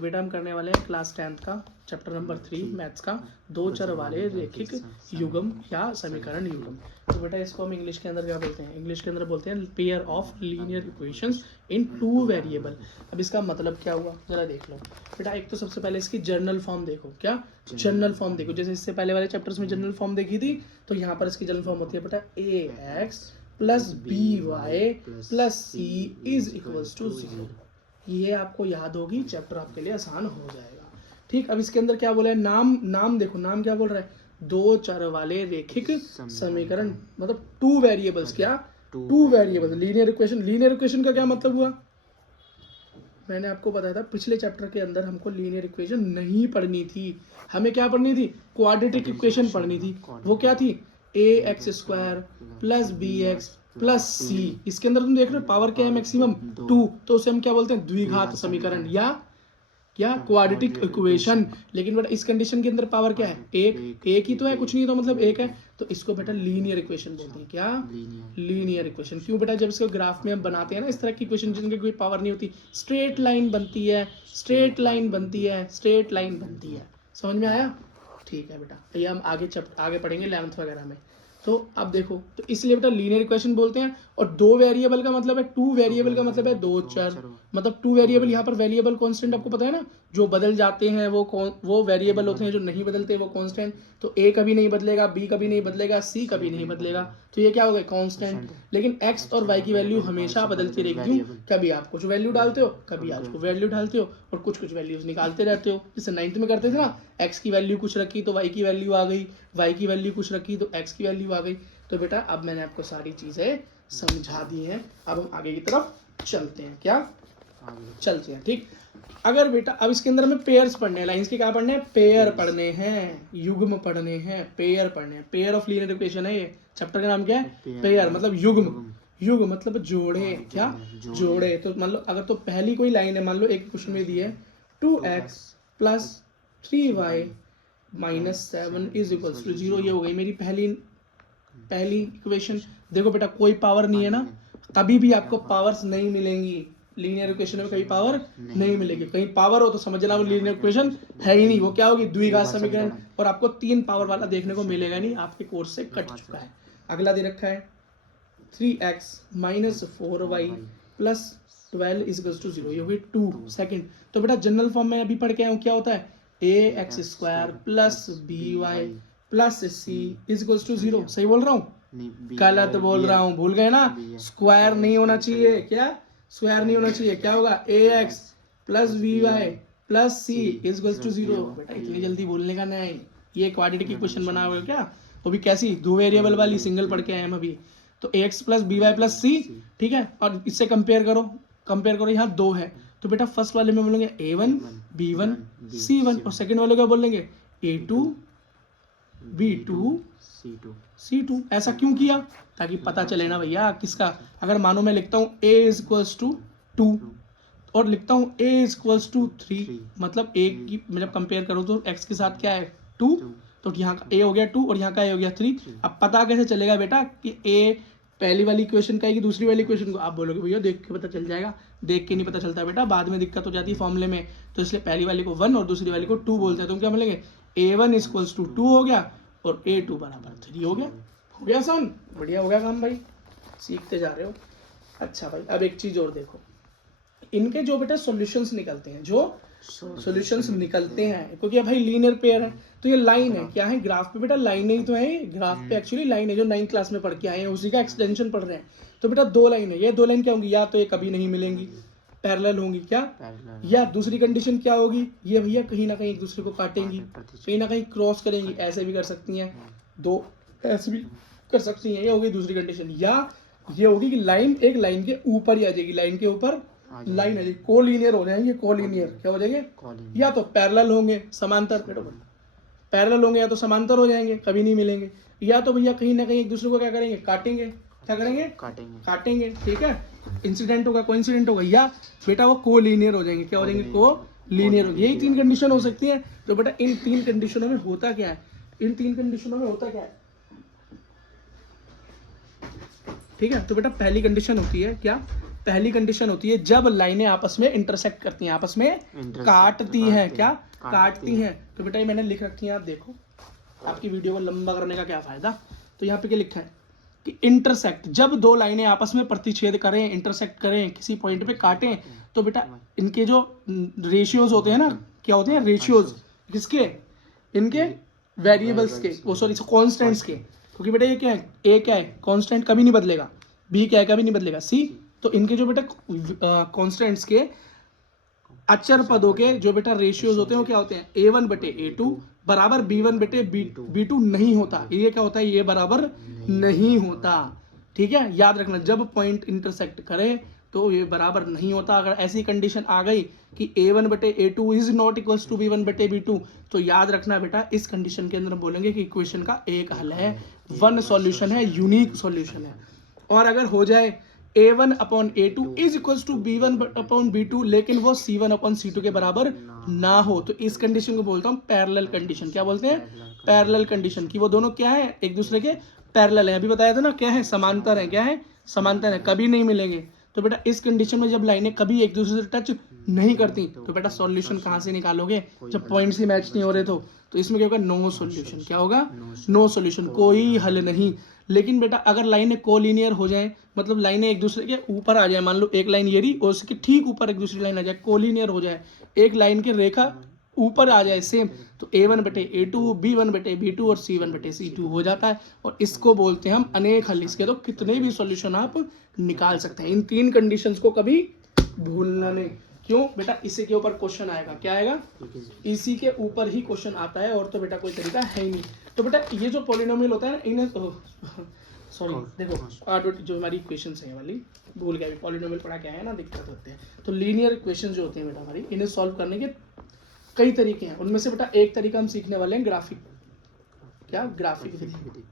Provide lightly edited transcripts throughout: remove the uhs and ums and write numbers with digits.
तो बेटा हम करने वाले हैं क्लास 10th का चैप्टर नंबर 3 मैथ्स का दो चर वाले रैखिक युग्म या समीकरण युग्म। तो बेटा इसको हम इंग्लिश के अंदर क्या बोलते हैं? इंग्लिश के अंदर बोलते हैं pair of linear equations in two variable. अब इसका मतलब क्या हुआ जरा देख लो बेटा। एक तो सबसे पहले इसकी जर्नल फॉर्म देखो। क्या जर्नल फॉर्म देखो? जैसे इससे पहले वाले चैप्टर्स में जर्नल फॉर्म देखी थी, तो यहाँ पर इसकी जर्नल फॉर्म होती है बेटा ax plus by plus c is equals to 0। ये आपको याद होगी, चैप्टर आपके लिए आसान हो जाएगा। ठीक, अब इसके अंदर क्या बोला है? नाम देखो, नाम क्या बोल रहा है? दो चर वाले रैखिक समीकरण, मतलब टू वेरिएबल्स। क्या? Two variables linear equation. Linear equation का क्या मतलब हुआ? मैंने आपको बताया था पिछले चैप्टर के अंदर हमको लीनियर इक्वेशन नहीं पढ़नी थी, हमें क्या पढ़नी थी? क्वाड्रेटिक इक्वेशन पढ़नी थी। वो क्या थी? ax² plus bx plus c। इसके अंदर तुम देख रहे हो पावर क्या है? मैक्सिमम 2। तो उसे हम क्या बोलते हैं? द्विघात समीकरण या क्वाड्रेटिक इक्वेशन। लेकिन बेटा इस कंडीशन के अंदर पावर क्या है? एक ही तो है, कुछ नहीं तो मतलब एक है। तो इसको बेटा लीनियर इक्वेशन बोलते हैं। क्या? Linear equation. क्यों बेटा? जब इसको ग्राफ में हम बनाते हैं ना, इस तरह की इक्वेशन जिनकी कोई पावर नहीं होती, स्ट्रेट लाइन बनती है, स्ट्रेट लाइन बनती है, स्ट्रेट लाइन बनती है। समझ में आया? ठीक है बेटा, ये हम आगे पढ़ेंगे 11th वगैरह में। तो अब देखो, तो इसलिए बेटा लीनियर इक्वेशन बोलते हैं। और दो वेरिएबल का मतलब है, टू वेरिएबल का मतलब है दो चर। मतलब टू वेरिएबल, यहाँ पर वेरिएबल कांस्टेंट आपको पता है ना, जो बदल जाते हैं वो वेरिएबल होते हैं, जो नहीं बदलते वो कांस्टेंट। तो ए कभी नहीं बदलेगा, बी कभी नहीं बदलेगा, सी कभी नहीं बदलेगा, तो ये क्या हो गया? कांस्टेंट। लेकिन एक्स और वाई की वैल्यू हमेशा बदलती रहेगी। क्यों? कभी आप कुछ वैल्यू डालते हो, कभी आप कुछ वैल्यू डालते हो, और कुछ वैल्यूज निकालते रहते हो। जैसे 9th में करते थे ना, एक्स की वैल्यू कुछ रखी तो वाई की वैल्यू आ गई, वाई की वैल्यू कुछ रखी तो एक्स की वैल्यू आ गई। तो बेटा अब मैंने आपको सारी चीजें समझा दी हैं, अब हम आगे की तरफ चलते हैं। क्या? चलते हैं। ठीक, अगर बेटा अब इसके अंदर हमें पेयर्स पढ़ने हैं, लाइंस के क्या पढ़ने हैं? पेयर पढ़ने हैं, युग्म पढ़ने हैं, पेयर पढ़ने हैं। पेयर ऑफ लीनियर इक्वेशन है ये चैप्टर का नाम। क्या है? पेयर मतलब युग्म। युग मतलब जोड़े। क्या? जोड़े। तो मान लो अगर तो पहली कोई लाइन है, मान लो एक क्वेश्चन में दी है 2x प्लस 3y minus 7 is equals to 0। ये हो गई मेरी पहली इक्वेशन। देखो बेटा कोई पावर नहीं है ना, कभी भी आपको पावर्स नहीं मिलेंगी लीनियर इक्वेशन में, कहीं पावर नहीं मिलेगी। कहीं पावर हो तो समझना वो लीनियर इक्वेशन है ही नहीं, वो क्या होगी? द्विघात समीकरण। और आपको 3 पावर वाला देखने को मिलेगा नहीं, आपके कोर्स से कट चुका है। अगला दे रखा है 3x minus 4y plus 12 is equals to 0। ये हुई 2 सेकंड। तो बेटा जनरल फॉर्म में अभी पढ़ के आया हूँ, क्या होता है? ax² plus by plus c is equals to 0। सही बोल रहा हूँ? गलत बोल रहा हूँ? भूल गए ना? स्क्वायर नहीं होना चाहिए। क्या? स्क्वायर नहीं होना चाहिए। क्या होगा? ax plus by plus c is equals to 0। बेटा इतनी जल्दी बोलने का नहीं, ये क्वाड्रेटिक इक्वेशन बना हुआ है क्या? वो भी कैसी? दो वेरिएबल वाली, सिंगल पढ़ के आए हम अभी। तो ax plus by plus c, ठीक है। और इससे कंपेयर करो, यहाँ 2 है। तो बेटा फर्स्ट वाले में बोलेंगे a1 b1 c1, और सेकंड वाले का बोलेंगे a2 b2 c2। ऐसा क्यों किया? ताकि पता चले ना भैया किसका। अगर मानो मैं लिखता हूँ a इज इक्वल्स टू 2 और लिखता हूँ a इज इक्वल्स टू 3, मतलब a की मतलब कंपेयर करूँ तो x के साथ क्या है? 2। तो यहाँ का a हो गया 2 और यहाँ का a हो गया 3। अब पता कैसे चलेगा बेटा कि a पहली वाली इक्वेशन का है कि दूसरी वाली इक्वेशन को? आप बोलोगे भैया देख के पता चल जाएगा। देख के नहीं पता चलता बेटा, बाद में दिक्कत हो जाती है फॉर्मूले में। तो इसलिए पहली वाली को 1 और दूसरी वाली को 2 बोलते हैं। तो हम क्या बोलेंगे? a1 इक्वल्स टू 2 हो गया और a2 बराबर 3 हो गया। हो गया आसान? बढ़िया हो गया काम भाई, सीखते जा रहे हो। अच्छा भाई, अब एक चीज और देखो, इनके जो बेटा सॉल्यूशंस निकलते हैं, क्योंकि भाई लीनियर पेयर है तो ये लाइन है। क्या है? ग्राफ पे बेटा लाइन ही तो है। ग्राफ पे एक्चुअली लाइन है, जो 9th क्लास में पढ़ के आए हैं उसी का एक्सटेंशन पढ़ रहे हैं। तो बेटा 2 लाइन है, ये 2 लाइन क्या होंगी? या तो ये कभी नहीं मिलेंगी, पैरेलल होंगी। क्या? या दूसरी कंडीशन क्या होगी? ये भैया कहीं ना कहीं एक दूसरे को काटेंगी, कहीं ना कहीं क्रॉस करेंगी। ऐसे भी कर सकती हैं, 2 ऐसे भी कर सकती हैं। ये होगी दूसरी कंडीशन। या ये होगी कि लाइन एक लाइन के ऊपर ही आ जाएगी, लाइन के ऊपर लाइन आ जाएगी, कोलीनियर हो जाएंगे। कोलीनियर क्या हो जाएंगे? या तो पैरेलल होंगे, समांतर। पैरेलल होंगे या तो समांतर हो जाएंगे, कभी नहीं मिलेंगे। या तो भैया कहीं ना कहीं एक दूसरे को क्या करेंगे? काटेंगे। क्या करेंगे? काटेंगे। ठीक है, इंसिडेंट होगा, कोइंसिडेंट होगा, या बेटा वो कोलीनियर हो जाएंगे। क्या हो जाएंगे? कोलीनियर। यही 3 कंडीशन हो सकती है। तो बेटा इन 3 कंडीशनों में होता क्या है? ठीक है, तो बेटा पहली कंडीशन होती है क्या? पहली कंडीशन होती है जब लाइनें आपस में इंटरसेक्ट करती हैं, आपस में काटती हैं, क्या काटती हैं। तो बेटा ये मैंने लिख रखी है, आप देखो, आपकी वीडियो को लंबा करने का क्या फायदा। तो यहाँ पे क्या लिखा है कि इंटरसेक्ट, जब दो लाइनें आपस में प्रतिच्छेद करें, इंटरसेक्ट करें, किसी पॉइंट पे काटें, तो बेटा इनके जो रेशियोज होते हैं ना, क्या होते हैं रेशियोज, किसके, इनके वेरिएबल्स के, वो सॉरी कॉन्स्टेंट्स के, क्योंकि बेटा ये क्या है, ए क्या है कांस्टेंट, कभी नहीं बदलेगा, बी क्या है कभी नहीं बदलेगा, सी। तो इनके जो बेटा कांस्टेंट्स के अचर पदों के जो बेटा रेशियोज होते हैं वो क्या होते हैं, a1 बटे a2 बराबर b1 बटे b2 नहीं होता। ये क्या होता है, ये बराबर नहीं होता। ठीक है, याद रखना, जब पॉइंट इंटरसेक्ट करे तो ये बराबर नहीं होता। अगर ऐसी कंडीशन आ गई कि a1 बटे a2 is not equals to b1 बटे b2, तो याद रखना बेटा इस कंडीशन के अंदर बोलेंगे कि इक्वेशन का एक हल है, वन सॉल्यूशन है, यूनिक सॉल्यूशन है। और अगर हो जाए a1 upon a2 is equals to b1 upon b2, लेकिन वो c1 अपॉन c2 के बराबर ना हो, तो इस कंडीशन को बोलता हूँ पैरेलल कंडीशन। क्या बोलते हैं, पैरेलल कंडीशन, कि वो दोनों क्या है, एक दूसरे के पैरेलल है। अभी बताया था ना, क्या है, समांतर है, क्या है, समांतर है, कभी नहीं मिलेंगे। तो बेटा इस कंडीशन में जब लाइनें कभी एक दूसरे से टच नहीं करती, तो बेटा सॉल्यूशन कहाँ से निकालोगे, जब पॉइंट्स ही मैच नहीं हो रहे तो इसमें क्या होगा, नो सॉल्यूशन। क्या होगा, नो सॉल्यूशन, कोई हल नहीं। लेकिन बेटा अगर लाइनें कोलिनियर हो जाए, मतलब लाइनें एक दूसरे के ऊपर आ जाए, मान लो एक लाइन ये रही और उसके ठीक ऊपर एक दूसरी लाइन आ जाए, कोलिनियर हो जाए, एक लाइन की रेखा ऊपर आ जाए सेम, तो a1 बटे a2, b1 बटे b2 और c1 बटे c2 हो जाता है। और इसको बोलते हैं हम अनेक हल। इसके तो कितने भी सॉल्यूशन आप निकाल सकते हैं। इन तीन कंडीशंस को कभी भूलना नहीं। क्यों बेटा, इसी के ऊपर क्वेश्चन आएगा। क्या आएगा, इसी के ऊपर ही क्वेश्चन आता है, और तो बेटा कोई तरीका है ही नहीं। तो बेटा ये जो पॉलिनोमियल होता है ना, इन्हें सॉरी देखो, जो हमारी इक्वेशंस है वाली, भूल गया, पॉलिनोमियल पढ़ा क्या है ना, दिक्कत होते हैं। तो लीनियर इक्वेशन जो होते हैं बेटा हमारी, इन्हें सॉल्व करने के कई तरीके हैं। उनमें से बेटा एक तरीका हम सीखने वाले हैं ग्राफिक, क्या, ग्राफिक विधि।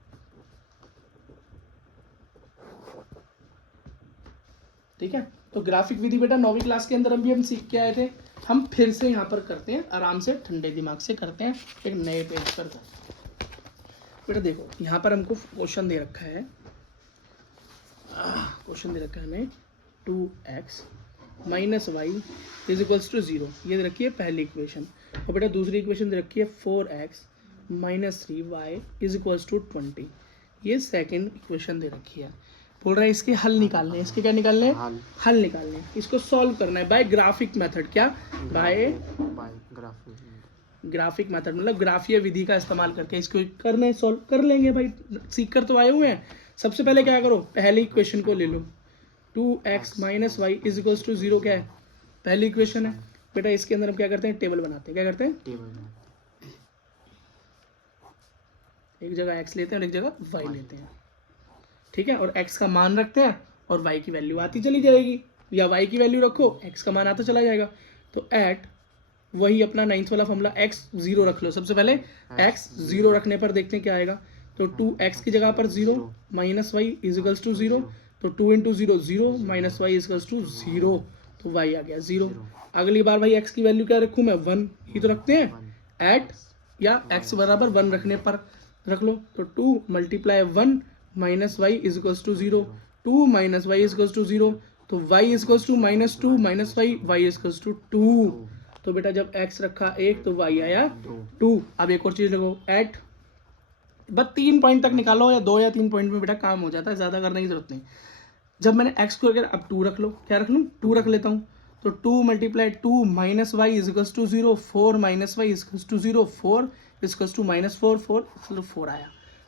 ठीक है, तो ग्राफिक विधि बेटा 9वीं क्लास के अंदर हम सीख के आए थे। हम फिर से यहाँ पर करते हैं, आराम से ठंडे दिमाग से करते हैं, एक नए पेज पर करते हैं। बेटा देखो यहाँ पर हमको क्वेश्चन दे रखा है, क्वेश्चन दे रखा है हमें 2x minus y is equals to 0, ये दे रखी है पहली इक्वेशन। और बेटा दूसरी इक्वेशन दे रखी है 4x minus 3y is equals to 20, ये सेकेंड इक्वेशन दे रखी है। बोल रहा है इसके हल निकालने हैं, इसके क्या निकालने हैं, हल निकालने हैं, इसको सॉल्व करना है बाय ग्राफिक मेथड। क्या, बाय ग्राफिक मेथड, मतलब ग्राफीय विधि का इस्तेमाल करके इसको करने सॉल्व कर लेंगे भाई, सीख कर तो आए हुए हैं। सबसे पहले क्या करो, पहली इक्वेशन को ले लो, 2x minus y is equals to 0, क्या है, पहली इक्वेशन है। बेटा इसके अंदर हम क्या करते हैं, टेबल बनाते हैं। क्या करते हैं, एक जगह x लेते हैं और एक जगह y लेते हैं। ठीक है, और x का मान रखते हैं और y की वैल्यू आती चली जाएगी, या y की वैल्यू रखो, x का मान आता चला जाएगा। तो एट वही अपना 9th वाला फॉर्मूला, x 0 रख लो। सबसे पहले x 0 रखने पर देखते हैं क्या आएगा। तो 2x की जगह पर 0 minus y is equals to 0, तो 2 into 0 0 minus y is equals to 0, तो y आ गया 0। अगली बार भाई x की वैल्यू क्या रखूँ मैं, 1 ही तो रखते हैं, एट या x बराबर 1 रखने पर रख लो। तो 2 multiply 1 minus y is equals to 0, 2 minus y is equals to 0, तो y is equals to -2 minus y, y is equals to 2। तो बेटा जब x रखा 1 तो y आया 2। अब एक और चीज लगो, एट, बस 3 पॉइंट तक निकालो, या 2 या 3 पॉइंट में बेटा काम हो जाता है, ज़्यादा करने की जरूरत नहीं। जब मैंने x को अगर अब 2 रख लो, क्या रख लूँ, 2 रख लेता हूँ। तो 2 multiply 2 minus y is equals to 0, 4 minus y is equals to 0, 4 is equals to -4, 4 आया।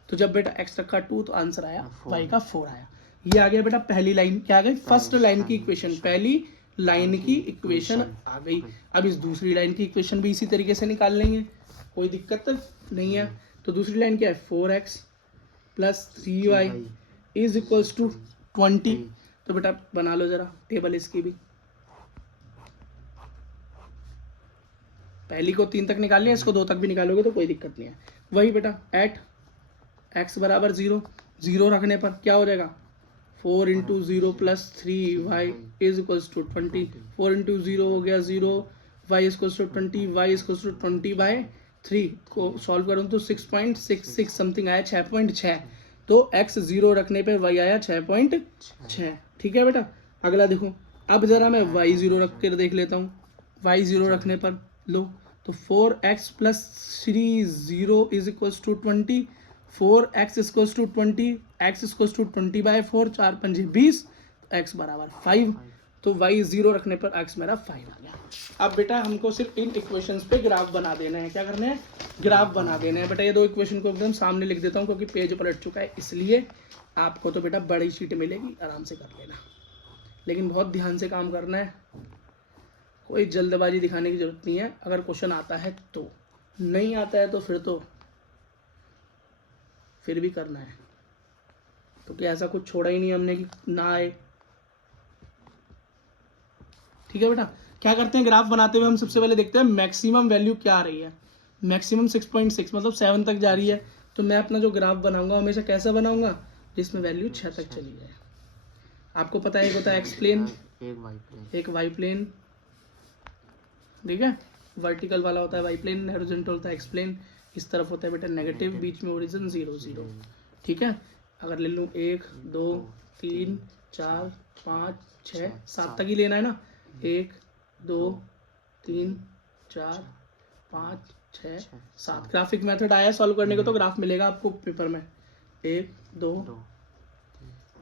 तो जब बेटा x रखा 2 तो आंसर आया y का 4 आया। ये आ गया बेटा पहली लाइन, क्या आ गई, फर्स्ट लाइन की इक्वेशन, पहली लाइन की इक्वेशन आ गई। अब इस दूसरी लाइन की इक्वेशन भी इसी तरीके से निकाल लेंगे, कोई दिक्कत नहीं है। तो दूसरी लाइन क्या है, 4x plus 3y is equals to 20। तो बेटा बना लो जरा टेबल इसकी भी, पहली को 3 तक निकाल लिया, इसको 2 तक भी निकालोगे तो कोई दिक्कत नहीं है। वही बेटा एट x बराबर 0, 0 रखने पर क्या हो जाएगा, 4 into 0 plus 3y is equals to 20, 4 into 0 हो गया 0, y is equals to 20, y is equals to 20/3 को सॉल्व करूँ तो 6.66 समथिंग आया, 6.6। तो x 0 रखने पे y आया 6.6। ठीक है बेटा, अगला देखो, अब जरा मैं y0 रख कर देख लेता हूँ। y0 रखने पर लो तो 4x plus 3 0 is equals to 20, 4x equals to 20, x equals to 20/4, 4 पंजे 20, x बराबर 5। तो y0 रखने पर x मेरा 5 आ गया। अब बेटा हमको सिर्फ इन इक्वेशंस पे ग्राफ बना देना है। क्या करना है? ग्राफ बना देना है। बेटा ये दो इक्वेशन को एकदम सामने लिख देता हूँ क्योंकि पेज पलट चुका है, इसलिए आपको तो बेटा बड़ी शीट मिलेगी, आराम से कर लेना, लेकिन बहुत ध्यान से काम करना है। कोई जल्दबाजी दिखाने की जरूरत नहीं है। अगर क्वेश्चन आता है तो, नहीं आता है तो फिर भी करना है, तो क्या ऐसा कुछ छोड़ा ही नहीं हमने कि ना आए। ठीक है बेटा, क्या करते हैं ग्राफ बनाते हुए हम सबसे पहले देखते हैं मैक्सिमम वैल्यू क्या आ रही है। मैक्सिमम 6.6 मतलब 7 तक जा रही है, तो मैं अपना जो ग्राफ बनाऊंगा हमेशा कैसा बनाऊंगा, जिसमें वैल्यू 6 तक चली जाए। आपको पता है एक होता है एक्स प्लेन, एक वाई प्लेन, ठीक है, वर्टिकल वाला होता है वाई प्लेन, हॉरिजॉन्टल होता है एक्स प्लेन। इस तरफ होता है बेटा नेगेटिव, बीच में ओरिजिन 0 0। ठीक है, अगर ले लूँ 1 2 3 4 5 6 7 तक ही लेना है ना, 1 2 3 4 5 6 7। ग्राफिक मेथड आया सॉल्व करने को, तो ग्राफ मिलेगा आपको पेपर में। 1 2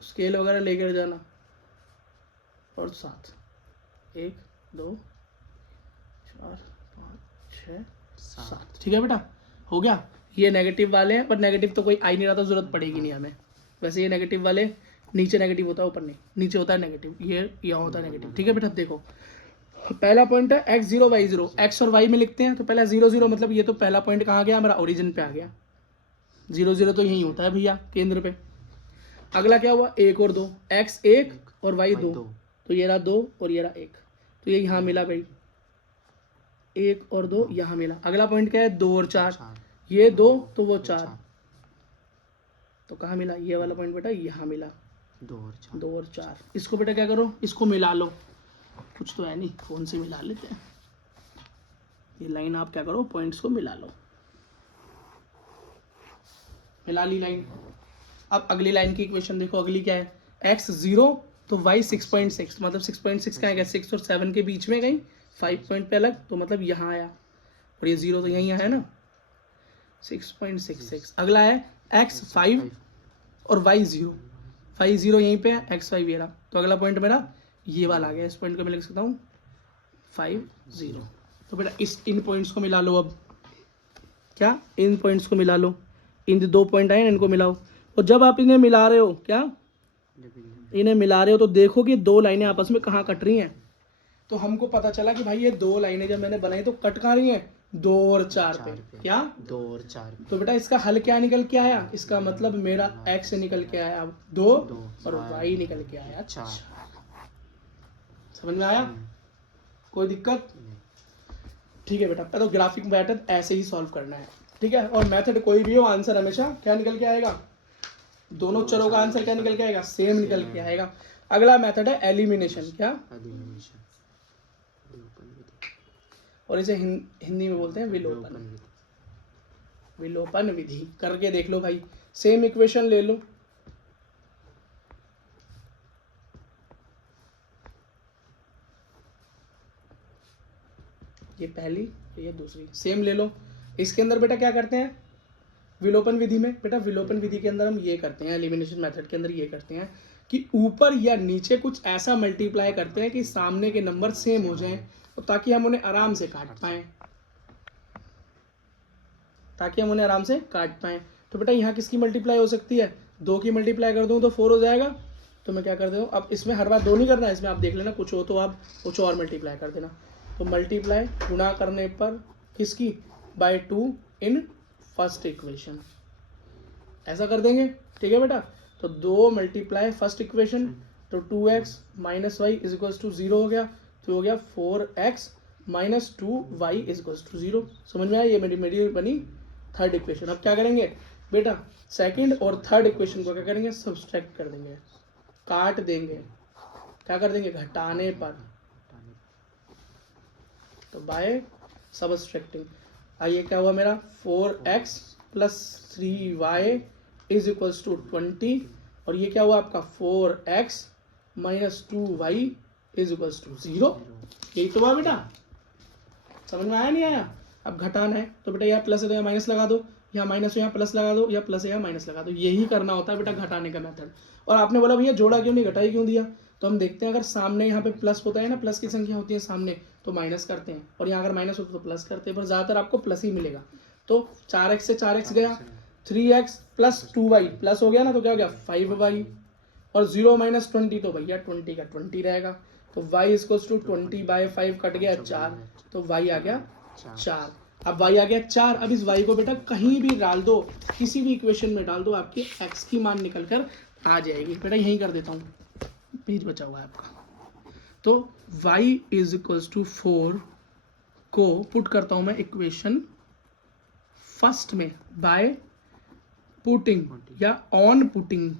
स्केल वगैरह लेकर जाना, और 7 1 2 4 5 6 7। ठीक है बेटा, हो गया। ये नेगेटिव वाले हैं, पर नेगेटिव तो कोई आ ही नहीं रहा, तो जरूरत पड़ेगी नहीं हमें। वैसे ये नेगेटिव वाले, नीचे नेगेटिव होता है ऊपर नहीं, नीचे होता है नेगेटिव, ये यहाँ होता है नेगेटिव। ठीक है बेटा, देखो पहला पॉइंट है x0 y0, x और y में लिखते हैं तो पहला 0 0 मतलब ये तो पहला पॉइंट कहाँ गया हमारा, ओरिजिन पे आ गया। 0 0 तो यही होता है भैया, केंद्र पे। अगला क्या हुआ, 1 और 2, x 1 और y 2, तो ये रहा 2 और ये रहा 1, तो ये यहाँ मिला भाई, 1 और 2 यहाँ मिला। अगला पॉइंट क्या है, 2 और 4, ये 2 तो वो 4, तो कहाँ मिला, ये वाला पॉइंट बेटा यहाँ मिला, 2 और 4। इसको बेटा क्या करो, इसको मिला लो, कुछ तो है नहीं, फोन से मिला लेते हैं। ये लाइन आप क्या करो, पॉइंट्स को मिला लो, मिला ली लाइन। अब अगली लाइन की इक्वेशन देखो, अगली क्या है, x 0 तो y 6.6, मतलब 6.6 क्या है, 6 और 7 के बीच में गई, 5 पॉइंट पे अलग, तो मतलब यहाँ आया, और ये 0 तो यहीं आया ना, 6.66। अगला है x 5 और y 0, y 0 यहीं पे है, x 5 ये रहा, तो अगला पॉइंट मेरा ये वाला आ गया। इस पॉइंट को मैं लिख सकता हूँ 5 0। तो बेटा इन पॉइंट्स को मिला लो। अब क्या, इन पॉइंट्स को मिला लो, इन 2 पॉइंट आए इनको मिलाओ, और जब आप इन्हें मिला रहे हो, क्या इन्हें मिला रहे हो, तो देखो कि 2 लाइनें आपस में कहाँ कट रही हैं। तो हमको पता चला कि भाई ये 2 लाइनें जब मैंने बनाई तो कट कहाँ रही हैं, 2 और 4 पे। क्या, 2 और 4। तो बेटा इसका हल क्या निकल के आया, इसका मतलब मेरा x निकल के आया 2 और y निकल के आया 4। समझ में आया, कोई दिक्कत? ठीक है बेटा, तो ग्राफिक मेथड ऐसे ही सॉल्व करना है। ठीक है, और मेथड कोई भी हो, आंसर हमेशा क्या निकल के आएगा, दोनों चरों का आंसर क्या निकल के आएगा, सेम निकल के आएगा। अगला मेथड है एलिमिनेशन। क्या, और इसे हिंदी में बोलते हैं विलोपन, विलोपन विधि। करके देख लो भाई, सेम इक्वेशन ले लो, ये पहली ये दूसरी सेम ले लो। इसके अंदर बेटा क्या करते हैं, विलोपन विधि में, बेटा विलोपन विधि के अंदर हम ये करते हैं, एलिमिनेशन मेथड के अंदर ये करते हैं कि ऊपर या नीचे कुछ ऐसा मल्टीप्लाई करते हैं कि सामने के नंबर सेम हो जाएं, और ताकि हम उन्हें आराम से काट पाएं, तो बेटा यहाँ किसकी मल्टीप्लाई हो सकती है, 2 की मल्टीप्लाई कर दूँ तो 4 हो जाएगा। तो मैं क्या कर देता हूँ, अब इसमें हर बार 2 नहीं करना है, इसमें आप देख लेना, कुछ हो तो आप कुछ और मल्टीप्लाई कर देना। तो मल्टीप्लाई गुणा करने पर किसकी, बाय 2 इन फर्स्ट इक्वेशन, ऐसा कर देंगे। ठीक है बेटा, तो 2 मल्टीप्लाई फर्स्ट इक्वेशन, तो 2x minus y is equals to 0 हो गया, तो हो गया 4x minus 2y is equals to 0। समझ में आया, ये मेरी बनी थर्ड इक्वेशन। अब क्या करेंगे बेटा, सेकंड और थर्ड इक्वेशन को क्या करेंगे, सब्सट्रैक्ट कर देंगे, काट देंगे। क्या कर देंगे, घटाने पर, तो बाय सबस्ट्रैक्टिंग। आइए क्या हुआ मेरा, 4x plus 3y is equals to 20, और ये क्या हुआ आपका 4x minus 2y is equals to 0। यही तो हुआ बेटा, समझ में आया नहीं आया? अब घटाना है तो बेटा यहाँ प्लस है तो यहाँ माइनस लगा दो, यहाँ माइनस हो यहाँ प्लस लगा दो, या प्लस है यहाँ माइनस लगा दो। यही करना होता है बेटा घटाने का मेथड। और आपने बोला भैया जोड़ा क्यों नहीं घटाई क्यों दिया, तो हम देखते हैं अगर सामने यहाँ पे प्लस होता है ना, प्लस की संख्या होती है सामने तो माइनस करते हैं, और यहाँ अगर माइनस होता तो प्लस करते हैं, पर ज़्यादातर आपको प्लस ही मिलेगा। तो 4x से 4x गया, 3x प्लस 2y प्लस हो गया ना, तो क्या हो गया 5y, और 0 माइनस 20 तो भैया 20 का 20 रहेगा। तो y इक्वल्स टू 20/5 कट गया 4, तो y आ गया 4। अब y आ गया 4। अब इस y को बेटा कहीं भी डाल दो, किसी भी इक्वेशन में डाल दो, आपकी x की मान निकल कर आ जाएगी। बेटा यहीं कर देता हूँ, पेज बचा हुआ है आपका। तो y इज इक्वल्स टू 4 को पुट करता हूँ मैं इक्वेशन फर्स्ट में बाय पुटिंग या ऑन पुटिंग,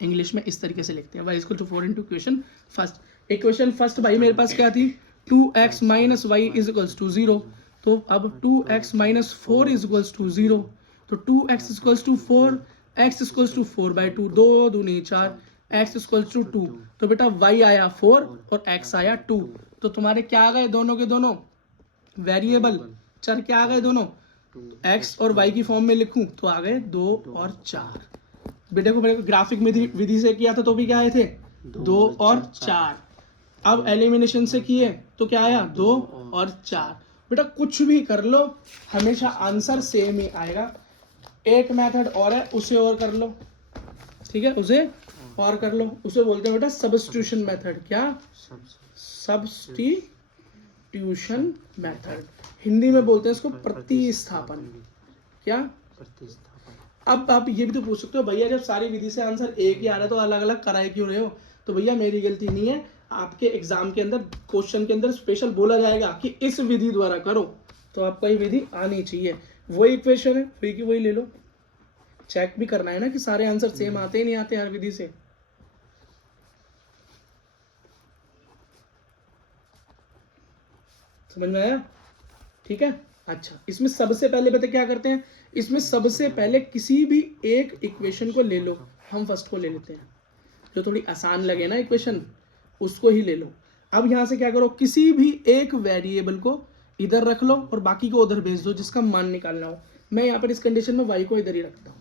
इंग्लिश में इस तरीके से लिखते हैं y equal to 4 into equation first. Equation first भाई मेरे पास क्या थी, 2x minus y is equals to 0। तो अब 2x minus 4 is equals to 0, तो 2x equals to 4, x equals to 4/2, 2 दूनी 4, x इक्वल्स टू 2। तो बेटा y आया 4 और x आया 2। तो तुम्हारे क्या आ गए दोनों के दोनों वेरिएबल, चर क्या आ गए दोनों, x और y की फॉर्म में लिखूं तो आ गए 2 और 4। बेटे को ग्राफिक विधि से किया था तो भी क्या आए थे 2 और 4। अब एलिमिनेशन से किए तो क्या आया 2 और 4। बेटा कुछ भी कर लो हमेशा आंसर सेम ही आएगा। एक मेथड और है, उसे और कर लो, ठीक है, उसे और कर लो, उसे बोलते हैं बेटा सब्स्टिट्यूशन मेथड। क्या, सब्स्टिट्यूशन मेथड, हिंदी में बोलते हैं इसको प्रतिस्थापन। क्या, प्रतिस्थापन। अब आप ये भी तो पूछ सकते हो भैया जब सारी विधि से आंसर एक ही आ रहा है तो अलग अलग कराए क्यों रहे हो, तो भैया मेरी गलती नहीं है, आपके एग्जाम के अंदर क्वेश्चन के अंदर स्पेशल बोला जाएगा कि इस विधि द्वारा करो, तो आपको ये विधि आनी चाहिए। वही इक्वेशन है, वही की वही ले लो। चेक भी करना है ना कि सारे आंसर सेम आते ही नहीं आते हर विधि से। समझ में आया, ठीक है। अच्छा, इसमें सबसे पहले पता क्या करते हैं, इसमें सबसे पहले किसी भी एक इक्वेशन को ले लो। हम फर्स्ट को ले लेते हैं, जो थोड़ी आसान लगे ना इक्वेशन उसको ही ले लो। अब यहाँ से क्या करो, किसी भी एक वेरिएबल को इधर रख लो और बाकी को उधर भेज दो जिसका मान निकालना हो। मैं यहाँ पर इस कंडीशन में y को इधर ही रखता हूँ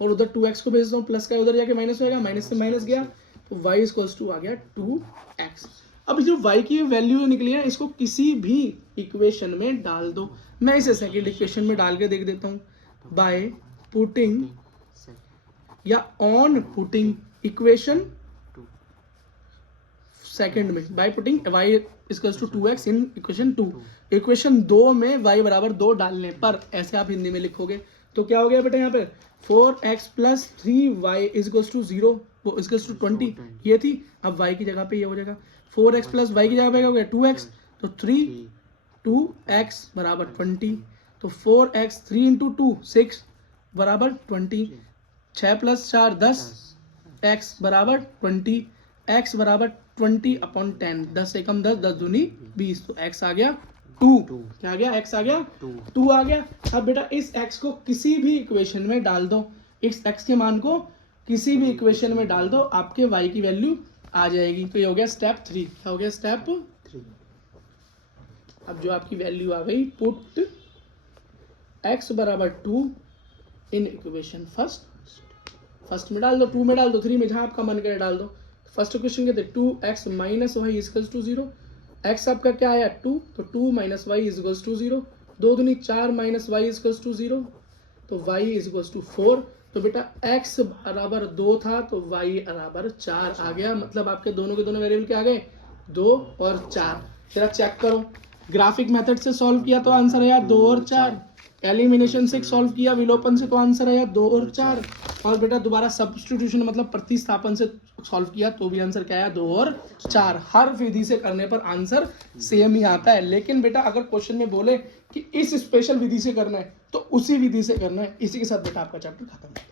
और उधर 2x को भेजता हूँ, प्लस का उधर जाके माइनस होएगा, माइनस से माइनस गया तो y इक्वल्स टू आ गया 2x। अब जो y की वैल्यू निकली है इसको किसी भी इक्वेशन में डाल दो। मैं इसे सेकंड इक्वेशन में डाल के देख देता हूँ, बाय पुटिंग या ऑन पुटिंग इक्वेशन सेकंड में, by putting y equals to 2x in equation 2। Equation 2 में y बराबर 2 डालने पर ऐसे आप हिंदी में लिखोगे तो क्या हो गया बेटा, यहाँ पे 4x plus 3y equals to 0, वो इक्वल्स टू 20 ये थी। अब y की जगह पे ये हो जाएगा 4x प्लस y की जगह पे हो गया 2x, तो 2x बराबर 20, तो 4x 3 इंटू 2 6 बराबर 20, 6 प्लस 4 10, x बराबर 20, x बराबर 20/10, 10 से कम 10, 10 दूनी 20, तो x आ गया 2। क्या आ गया, x आ गया 2 आ गया। अब बेटा इस x को किसी भी इक्वेशन में डाल दो, इस x के मान को किसी भी इक्वेशन में डाल दो, आपके y की वैल्यू आ जाएगी। तो ये हो गया स्टेप 3। क्या हो गया स्टेप 3। अब जो आपकी वैल्यू आ गई, पुट x बराबर 2 इन इक्वेशन फर्स्ट में डाल दो, 2 में डाल दो, 3 में, जहां आपका मन करे डाल दो। फर्स्ट इक्वेशन कहते हैं 2x minus y equals to 0, x आपका क्या आया 2, तो 2 माइनस वाई इक्वल्स टू 0, 2 दूनी 4 माइनस वाई इक्वल्स टू 0, तो y इक्वल्स टू 4। तो बेटा x बराबर 2 था तो y बराबर 4 आ गया, मतलब आपके दोनों के दोनों वेरिएबल क्या आ गए 2 और 4। जरा चेक करो, ग्राफिक मेथड से सॉल्व किया तो आंसर आया 2 और 4, एलिमिनेशन से सॉल्व किया विलोपन से तो आंसर आया 2 और 4, और बेटा दोबारा सब्स्टिट्यूशन मतलब प्रतिस्थापन से सॉल्व किया तो भी आंसर क्या आया 2 और 4। हर विधि से करने पर आंसर सेम ही आता है, लेकिन बेटा अगर क्वेश्चन में बोले कि इस स्पेशल विधि से करना है तो उसी विधि से करना है। इसी के साथ बेटा आपका चैप्टर खत्म है।